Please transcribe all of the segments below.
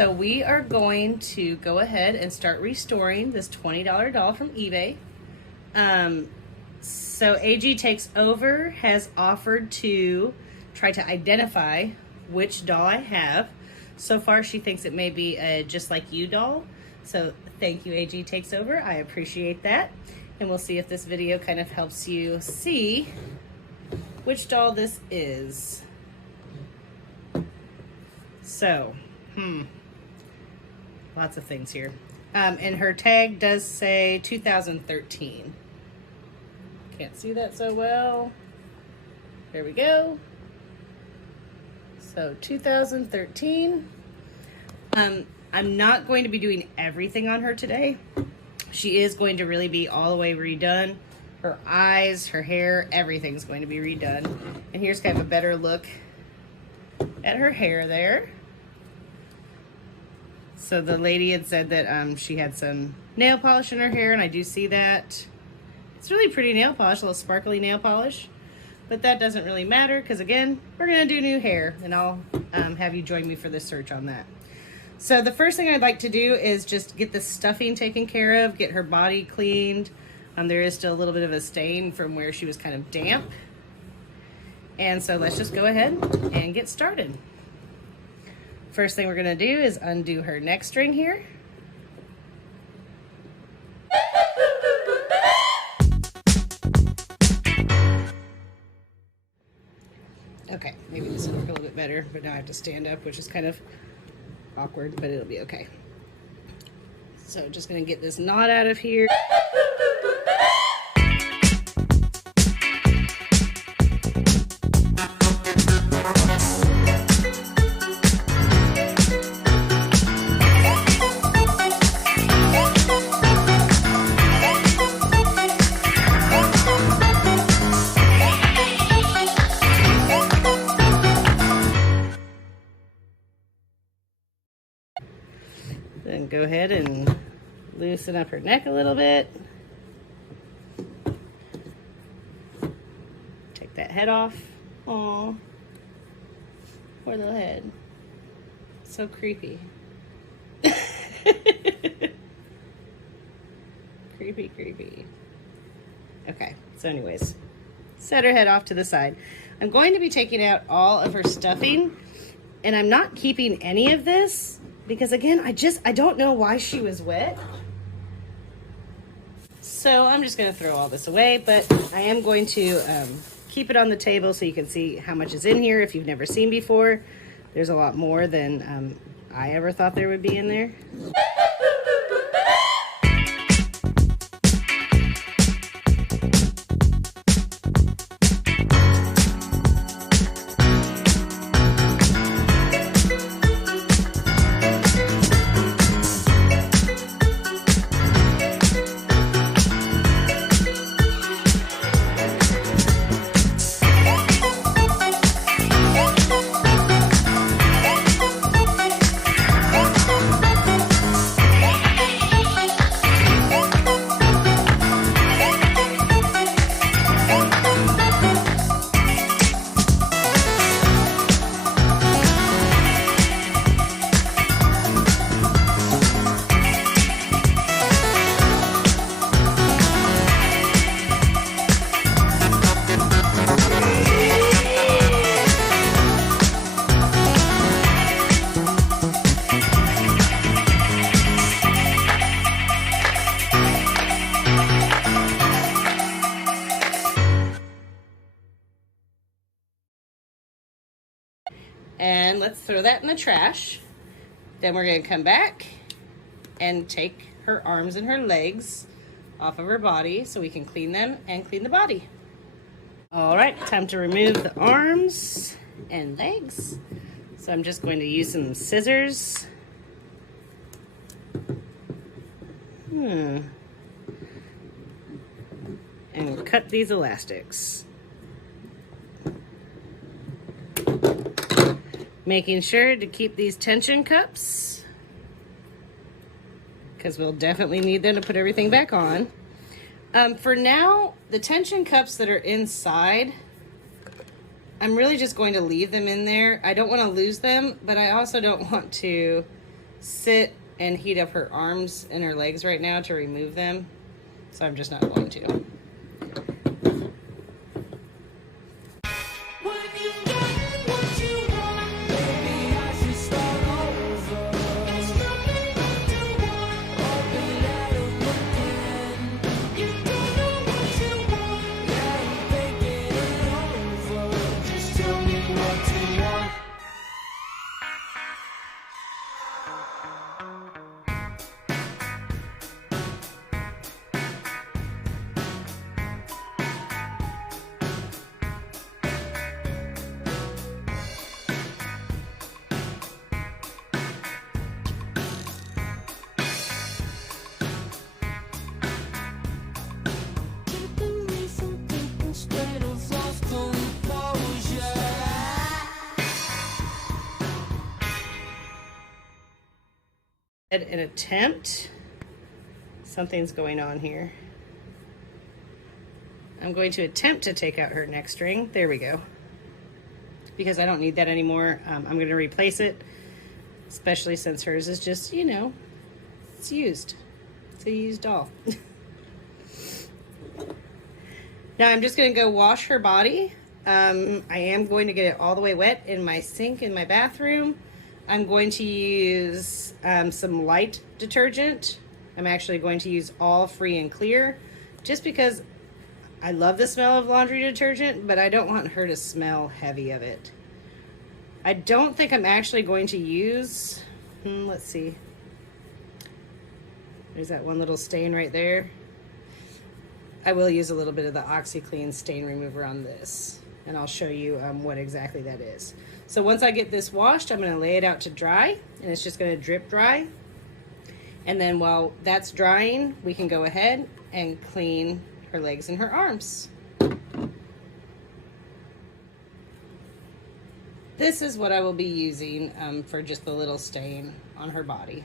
So we are going to go ahead and start restoring this $20 doll from eBay. So AG Takes Over has offered to try to identify which doll I have. So far she thinks it may be a Just Like You doll. So thank you, AG Takes Over. I appreciate that. And we'll see if this video kind of helps you see which doll this is. So, lots of things here. And her tag does say 2013. Can't see that so well. There we go. So 2013. I'm not going to be doing everything on her today. She is going to really be all the way redone. Her eyes, her hair, everything's going to be redone. And here's kind of a better look at her hair there. So the lady had said that she had some nail polish in her hair, and I do see that. It's really pretty nail polish, a little sparkly nail polish. But that doesn't really matter because, again, we're going to do new hair, and I'll have you join me for the search on that. So the first thing I'd like to do is just get the stuffing taken care of, get her body cleaned. There is still a little bit of a stain from where she was kind of damp. And so let's just go ahead and get started. First thing we're going to do is undo her neck string here. Okay, maybe this will work a little bit better, but now I have to stand up, which is kind of awkward, but it'll be okay. So just going to get this knot out of here. Then go ahead and loosen up her neck a little bit. Take that head off. Aw, poor little head. So creepy. Creepy. Okay, so anyways, set her head off to the side. I'm going to be taking out all of her stuffing, and I'm not keeping any of this because, again, I don't know why she was wet. So I'm just going to throw all this away, but I am going to keep it on the table so you can see how much is in here if you've never seen before. There's a lot more than I ever thought there would be in there. And let's throw that in the trash. Then we're going to come back and take her arms and her legs off of her body so we can clean them and clean the body. All right, time to remove the arms and legs. So I'm just going to use some scissors. And cut these elastics. Making sure to keep these tension cups because we'll definitely need them to put everything back on. For now, the tension cups that are inside, I'm really just going to leave them in there. I don't want to lose them, but I also don't want to sit and heat up her arms and her legs right now to remove them. So I'm just not going to. An attempt. Something's going on here. I'm going to attempt to take out her neck string. There we go. Because I don't need that anymore. I'm going to replace it, especially since hers is just, you know, it's used. It's a used doll. Now I'm just going to go wash her body. I am going to get it all the way wet in my sink in my bathroom. I'm going to use some light detergent. I'm actually going to use all free and clear just because I love the smell of laundry detergent, but I don't want her to smell heavy of it. I don't think I'm actually going to use, let's see. There's that one little stain right there. I will use a little bit of the OxiClean stain remover on this, and I'll show you what exactly that is. So once I get this washed, I'm going to lay it out to dry, and it's just going to drip dry. And then while that's drying, we can go ahead and clean her legs and her arms. This is what I will be using for just the little stain on her body.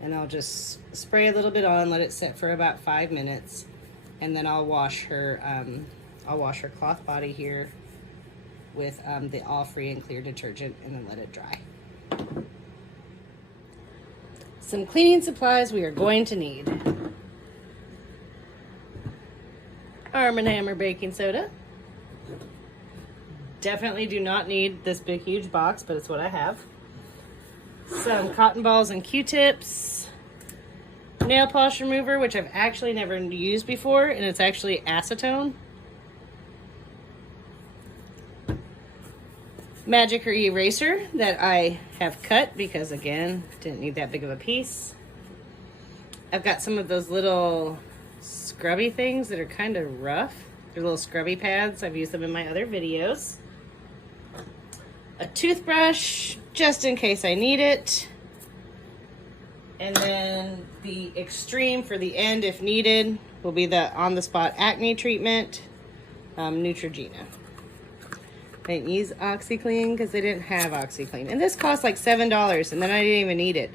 And I'll just spray a little bit on, let it sit for about 5 minutes, and then I'll wash her cloth body here with the all free and clear detergent, and then let it dry. Some cleaning supplies we are going to need. Arm & Hammer baking soda. Definitely do not need this big huge box, but it's what I have. Some cotton balls and Q-tips. Nail polish remover, which I've actually never used before, and it's actually acetone. Magic eraser that I have cut because, again, didn't need that big of a piece. I've got some of those little scrubby things that are kind of rough. They're little scrubby pads. I've used them in my other videos. A toothbrush, just in case I need it. And then the extreme for the end, if needed, will be the on-the-spot acne treatment, Neutrogena. I didn't use OxiClean because they didn't have OxiClean. And this cost like $7, and then I didn't even need it.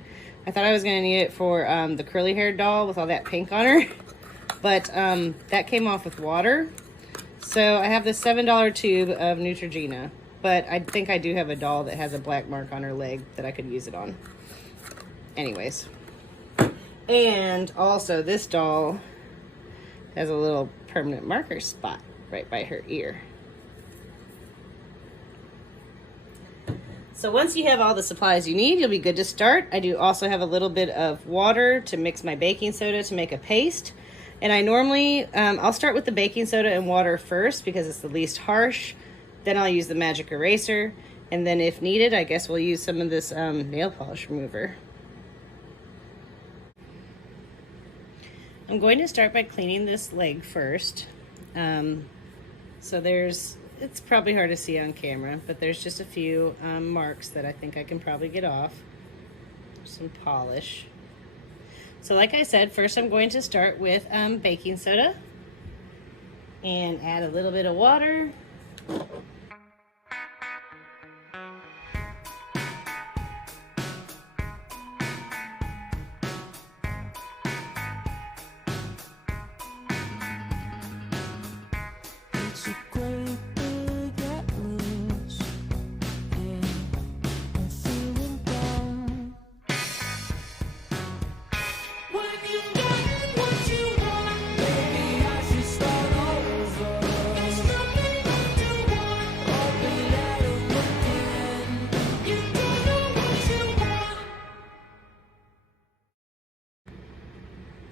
I thought I was going to need it for the curly haired doll with all that pink on her. But that came off with water. So I have this $7 tube of Neutrogena. But I think I do have a doll that has a black mark on her leg that I could use it on. Anyways. And also this doll has a little permanent marker spot right by her ear. So once you have all the supplies you need, you'll be good to start. I do also have a little bit of water to mix my baking soda to make a paste. And I normally, I'll start with the baking soda and water first because it's the least harsh. Then I'll use the magic eraser. And then if needed, I guess we'll use some of this nail polish remover. I'm going to start by cleaning this leg first. So it's probably hard to see on camera, but there's just a few marks that I think I can probably get off. Some polish. So like I said, first I'm going to start with baking soda and add a little bit of water.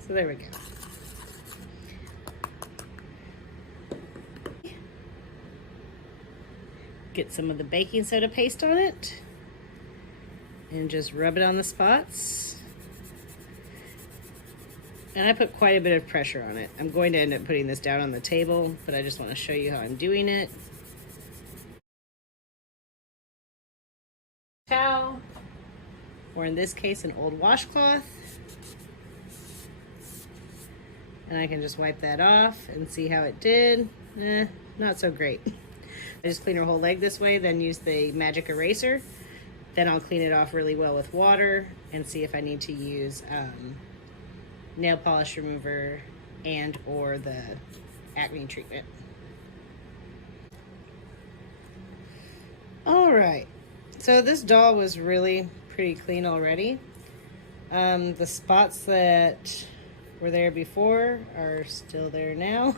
So there we go. Get some of the baking soda paste on it and just rub it on the spots. And I put quite a bit of pressure on it. I'm going to end up putting this down on the table, but I just want to show you how I'm doing it. Towel, or in this case, an old washcloth. And I can just wipe that off and see how it did. Not so great. I just clean her whole leg this way, then use the magic eraser. Then I'll clean it off really well with water and see if I need to use nail polish remover and or the acne treatment. All right, so this doll was really pretty clean already. The spots that were there before are still there now.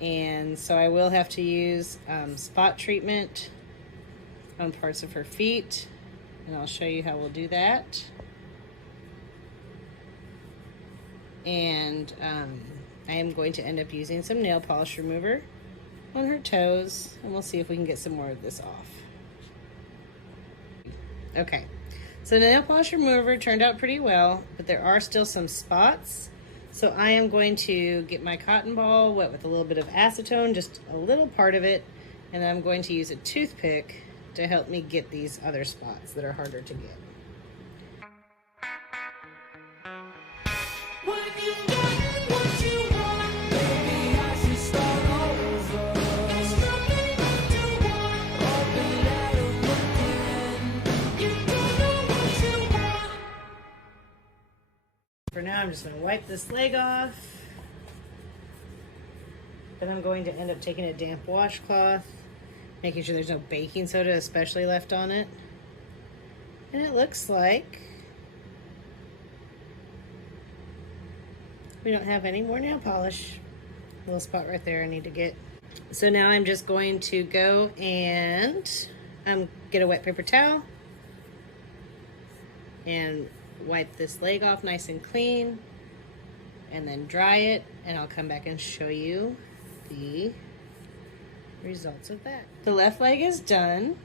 And so I will have to use spot treatment on parts of her feet, and I'll show you how we'll do that. And I am going to end up using some nail polish remover on her toes, and we'll see if we can get some more of this off. Okay, so the nail polish remover turned out pretty well, but there are still some spots. So I am going to get my cotton ball wet with a little bit of acetone, just a little part of it, and then I'm going to use a toothpick to help me get these other spots that are harder to get. For now, I'm just going to wipe this leg off. Then I'm going to end up taking a damp washcloth, making sure there's no baking soda especially left on it. And it looks like we don't have any more nail polish. A little spot right there I need to get. So now I'm just going to go and get a wet paper towel and wipe this leg off nice and clean, and then dry it, and I'll come back and show you the results of that. The left leg is done.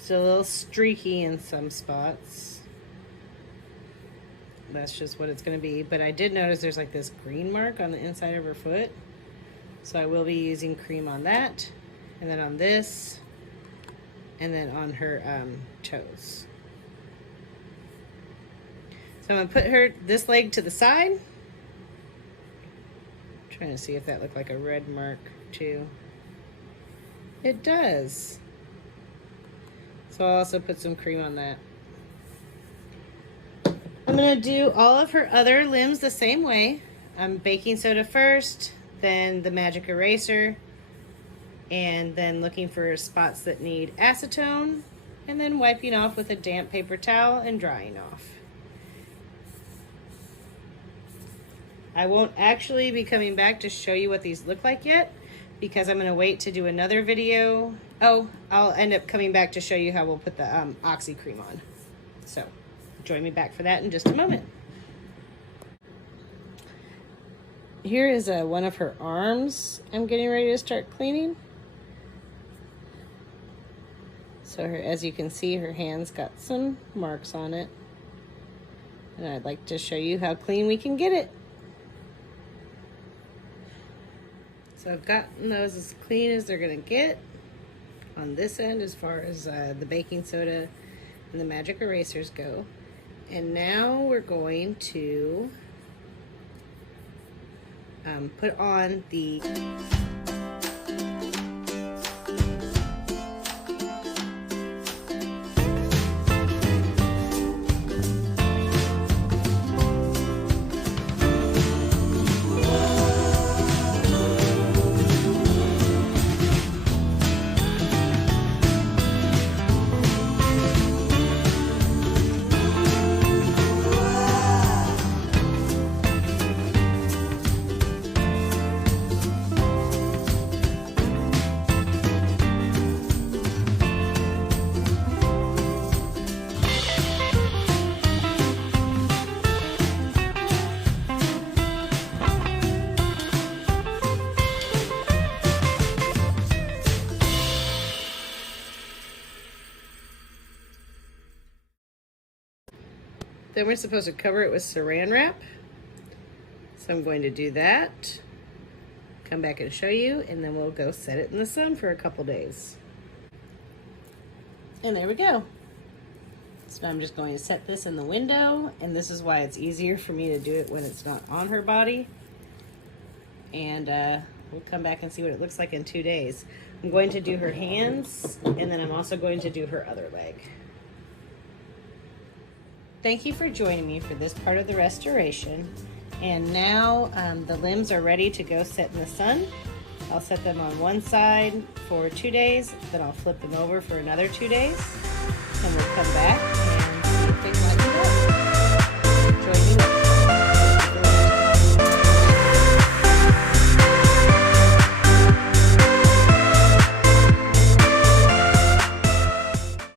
Still a little streaky in some spots. That's just what it's going to be, but I did notice there's like this green mark on the inside of her foot, so I will be using cream on that, and then on this, and then on her toes. So I'm gonna put this leg to the side. Trying to see if that looked like a red mark too. It does. So I'll also put some cream on that. I'm gonna do all of her other limbs the same way. Baking soda first, then the magic eraser, and then looking for spots that need acetone, and then wiping off with a damp paper towel and drying off. I won't actually be coming back to show you what these look like yet, because I'm going to wait to do another video. Oh, I'll end up coming back to show you how we'll put the Oxy cream on. So join me back for that in just a moment. Here is one of her arms I'm getting ready to start cleaning. So as you can see, her hand's got some marks on it. And I'd like to show you how clean we can get it. So I've gotten those as clean as they're gonna get on this end as far as the baking soda and the magic erasers go. And now we're going to put on the Then we're supposed to cover it with saran wrap. So I'm going to do that. Come back and show you, and then we'll go set it in the sun for a couple days. And there we go. So I'm just going to set this in the window, and this is why it's easier for me to do it when it's not on her body. And we'll come back and see what it looks like in 2 days. I'm going to do her hands, and then I'm also going to do her other leg. Thank you for joining me for this part of the restoration. And now the limbs are ready to go set in the sun. I'll set them on one side for 2 days, then I'll flip them over for another 2 days, and we'll come back